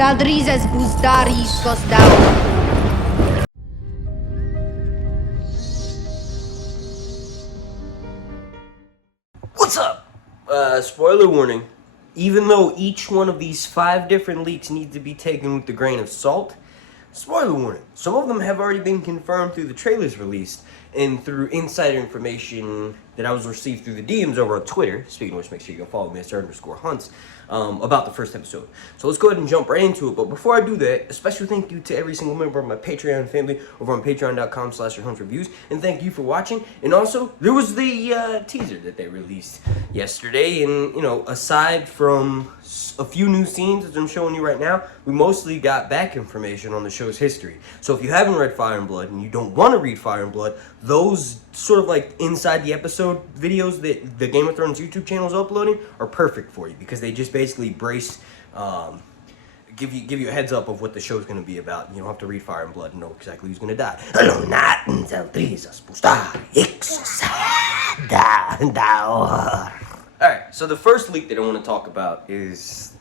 Zaldrizes buzdaris gosdau. What's up? Spoiler warning. Even though each one of these 5 different leaks need to be taken with a grain of salt, spoiler warning. Some of them have already been confirmed through the trailers released and through insider information that I was received through the DMs over on Twitter. Speaking of which, make sure you go follow me at _hunts about the first episode. So let's go ahead and jump right into it. But before I do that, a special thank you to every single member of my Patreon family over on patreon.com/huntreviews. And thank you for watching. And also, there was the teaser that they released yesterday. And, you know, aside from a few new scenes that I'm showing you right now, we mostly got back information on the show's history. So if you haven't read Fire and Blood and you don't want to read Fire and Blood, those sort of like inside the episode videos that the Game of Thrones YouTube channel is uploading are perfect for you, because they just basically give you a heads up of what the show's going to be about. You don't have to read Fire and Blood and know exactly who's going to die. Alright, so the first leak that I want to talk about is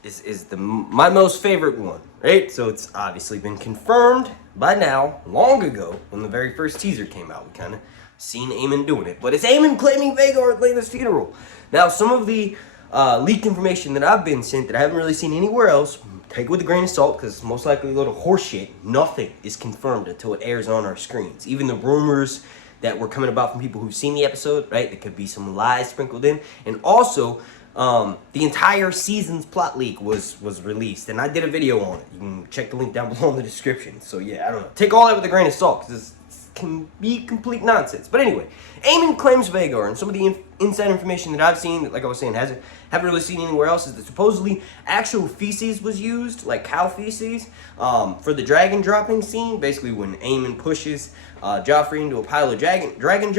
my most favorite one, right? So it's obviously been confirmed by now, long ago, when the very first teaser came out. We kind of seen Aemond doing it, but it's Aemond claiming Vhagar at Laena's funeral. Now, some of the leaked information that I've been sent that I haven't really seen anywhere else, take it with a grain of salt, because it's most likely a little horseshit. Nothing is confirmed until it airs on our screens. Even the rumors that were coming about from people who've seen the episode, right? There could be some lies sprinkled in. And also, the entire season's plot leak was released, and I did a video on it. You can check the link down below in the description. So yeah, I don't know. Take all that with a grain of salt, because this can be complete nonsense. But anyway, Aemond claims Vhagar, and some of the inside information that I've seen, that, like I was saying, haven't really seen anywhere else, is that supposedly actual feces was used, like cow feces, for the dragon dropping scene. Basically, when Aemond pushes Joffrey into a pile of dragon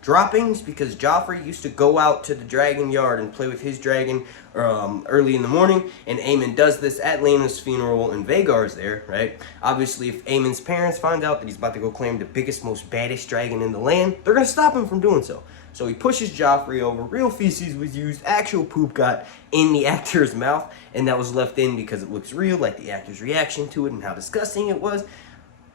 droppings, because Joffrey used to go out to the dragon yard and play with his dragon early in the morning, and Aemond does this at Laena's funeral, and Vhagar's there, right? Obviously, if Aemond's parents find out that he's about to go claim the biggest, most baddest dragon in the land, they're going to stop him from doing so. So he pushes Joffrey over, real feces was used, actual poop got in the actor's mouth, and that was left in because it looks real, like the actor's reaction to it and how disgusting it was.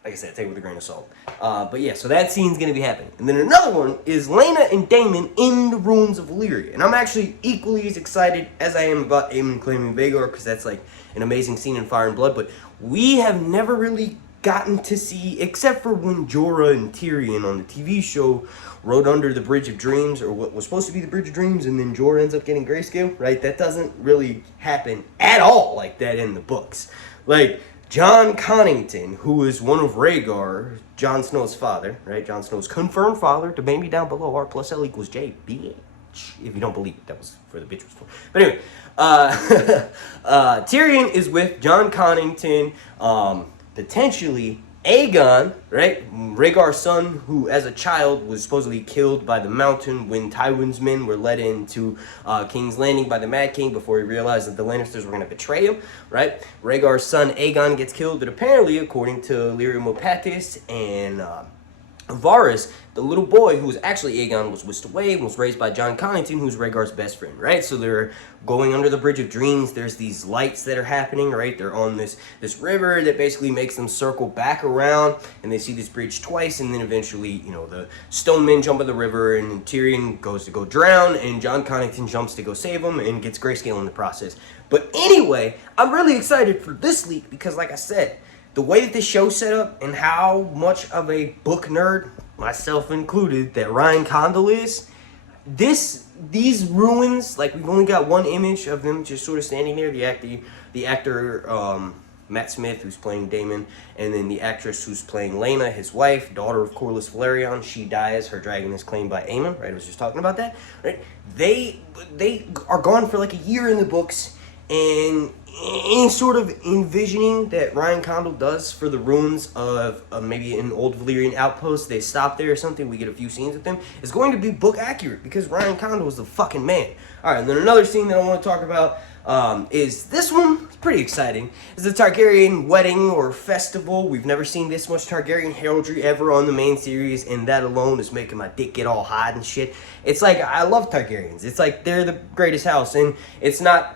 Like I said, take it with a grain of salt. But yeah, so that scene's going to be happening. And then another one is Laena and Daemon in the ruins of Valyria. And I'm actually equally as excited as I am about Aemond claiming Vhagar, because that's like an amazing scene in Fire and Blood. But we have never really gotten to see, except for when Jorah and Tyrion on the TV show rode under the Bridge of Dreams, or what was supposed to be the Bridge of Dreams, and then Jorah ends up getting grayscale, right? That doesn't really happen at all like that in the books. Like, Jon Connington, who is one of Rhaegar, Jon Snow's father, right? Jon Snow's confirmed father, debate me down below, R plus L equals J, bitch. If you don't believe it, that was for the bitch was for. But anyway, Tyrion is with Jon Connington, potentially Aegon, right? Rhaegar's son, who as a child was supposedly killed by the Mountain when Tywin's men were led into King's Landing by the Mad King before he realized that the Lannisters were going to betray him, right? Rhaegar's son Aegon gets killed, but apparently, according to Illyrio Mopatis and Varys, the little boy who was actually Aegon was whisked away and was raised by Jon Connington, who's Rhaegar's best friend, right? So they're going under the Bridge of Dreams. There's these lights that are happening, right? They're on this river that basically makes them circle back around, and they see this bridge twice, and then eventually, you know, the stone men jump in the river, and Tyrion goes to go drown, and Jon Connington jumps to go save him and gets grayscale in the process. But anyway, I'm really excited for this leak because, like I said, the way that this show's set up and how much of a book nerd, myself included, that Ryan Condal is, these ruins, like, we've only got one image of them just sort of standing there, the actor Matt Smith, who's playing Daemon, and then the actress who's playing Laena, his wife, daughter of Corlys Velaryon. She dies, her dragon is claimed by Aemond, right? I was just talking about that, right? They are gone for like a year in the books, and any sort of envisioning that Ryan Condal does for the ruins of maybe an old Valyrian outpost, they stop there or something, we get a few scenes with them, is going to be book accurate because Ryan Condal is the fucking man. Alright, and then another scene that I want to talk about is this one. It's pretty exciting. It's a Targaryen wedding or festival. We've never seen this much Targaryen heraldry ever on the main series, and that alone is making my dick get all hot and shit. It's like, I love Targaryens. It's like they're the greatest house, and it's not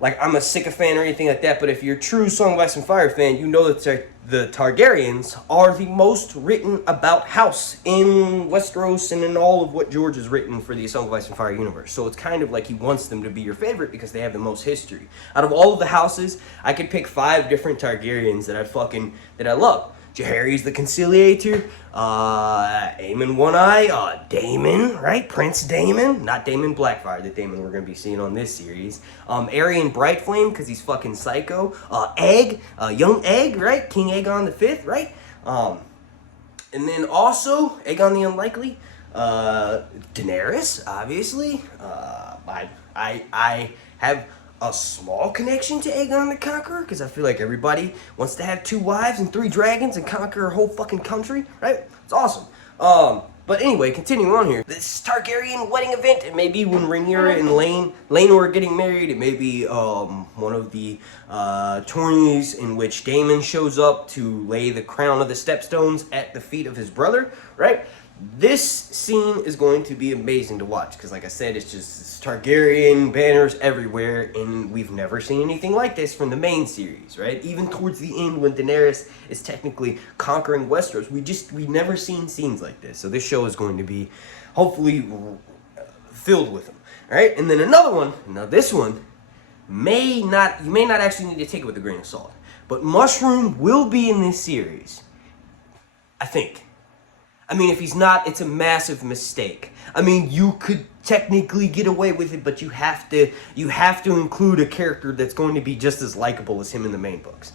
like I'm a sycophant or anything like that, but if you're a true Song of Ice and Fire fan, you know that the Targaryens are the most written about house in Westeros and in all of what George has written for the Song of Ice and Fire universe. So it's kind of like he wants them to be your favorite because they have the most history. Out of all of the houses, I could pick 5 different Targaryens that I love. Jaehaerys the Conciliator, Aemond One Eye, Daemon, right? Prince Daemon, not Daemon Blackfire, the Daemon we're gonna be seeing on this series. Aerion Brightflame, because he's fucking psycho. Egg, young Egg, right? King Aegon V, right? And then also Aegon the Unlikely, Daenerys, obviously. I have a small connection to Aegon the Conqueror, because I feel like everybody wants to have 2 wives and 3 dragons and conquer a whole fucking country, right? It's awesome. But anyway, continuing on here. This Targaryen wedding event, it may be when Rhaenyra and Laena are getting married. It may be one of the tourneys in which Daemon shows up to lay the crown of the stepstones at the feet of his brother, right? This scene is going to be amazing to watch because, like I said, it's just Targaryen banners everywhere, and we've never seen anything like this from the main series, right? Even towards the end, when Daenerys is technically conquering Westeros, we've never seen scenes like this. So this show is going to be, hopefully, filled with them, right? And then another one. Now this one you may not actually need to take it with a grain of salt, but Mushroom will be in this series, I think. I mean, if he's not, it's a massive mistake. I mean, you could technically get away with it, but you have to include a character that's going to be just as likable as him in the main books.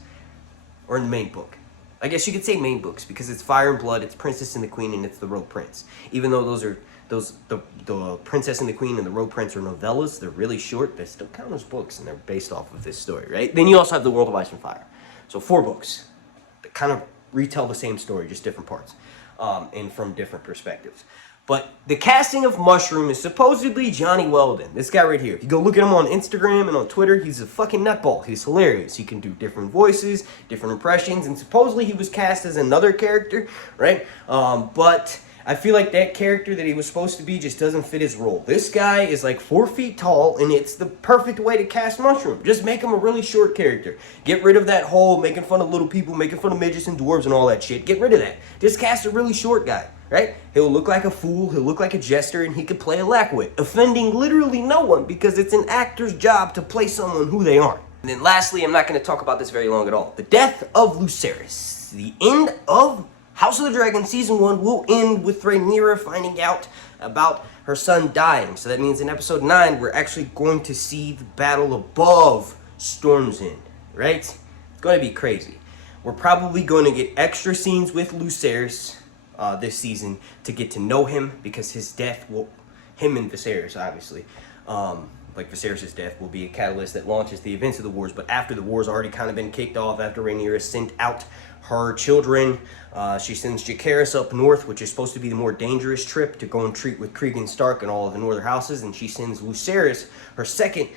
Or in the main book. I guess you could say main books, because it's Fire and Blood, it's Princess and the Queen, and it's the Rogue Prince. Even though the Princess and the Queen and the Rogue Prince are novellas, they're really short, they still count as books, and they're based off of this story, right? Then you also have the World of Ice and Fire. So 4 books that kind of retell the same story, just different parts. And from different perspectives. But the casting of Mushroom is supposedly Johnny Weldon. This guy right here. If you go look at him on Instagram and on Twitter, he's a fucking nutball. He's hilarious. He can do different voices, different impressions, and supposedly he was cast as another character, right? But I feel like that character that he was supposed to be just doesn't fit his role. This guy is like 4 feet tall, and it's the perfect way to cast Mushroom. Just make him a really short character. Get rid of that whole making fun of little people, making fun of midgets and dwarves and all that shit. Get rid of that. Just cast a really short guy, right? He'll look like a fool, he'll look like a jester, and he could play a lackwit, offending literally no one because it's an actor's job to play someone who they aren't. And then lastly, I'm not going to talk about this very long at all. The death of Lucerys. The end of House of the Dragon Season 1 will end with Rhaenyra finding out about her son dying. So that means in Episode 9, we're actually going to see the battle above Storm's End, right? It's going to be crazy. We're probably going to get extra scenes with Lucerys this season to get to know him, because his death will, him and Viserys, obviously, like Viserys' death will be a catalyst that launches the events of the wars. But after the war's already kind of been kicked off, after Rhaenyra sent out her children, she sends Jacaerys up north, which is supposed to be the more dangerous trip, to go and treat with Cregan Stark and all of the northern houses, and she sends Lucerys, her second,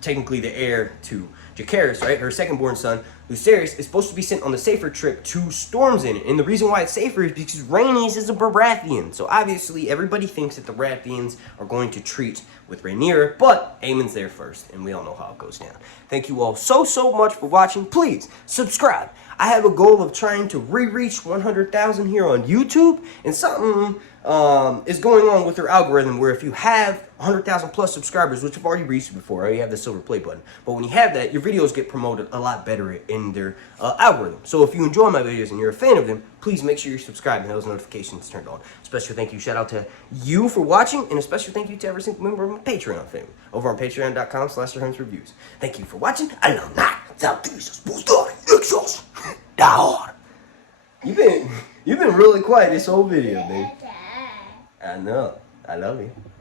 technically the heir to Jacaerys, right? Her second-born son, Lucerys, is supposed to be sent on the safer trip to Storm's End. And the reason why it's safer is because Rhaenys is a Baratheon. So obviously everybody thinks that the Baratheons are going to treat with Rhaenyra, but Aemond's there first, and we all know how it goes down. Thank you all so much for watching. Please subscribe. I have a goal of trying to re-reach 100,000 here on YouTube, and something is going on with their algorithm where if you have 100,000 plus subscribers, which I've already reached before, you have the silver play button. But when you have that, your videos get promoted a lot better in their algorithm. So if you enjoy my videos and you're a fan of them, please make sure you're subscribed and those notifications turned on. Special thank you, shout out to you for watching, and a special thank you to every single member of my Patreon family over on patreon.com/SirHuntsReviews. Thank you for watching. You've been really quiet this whole video, babe. I know. I love you.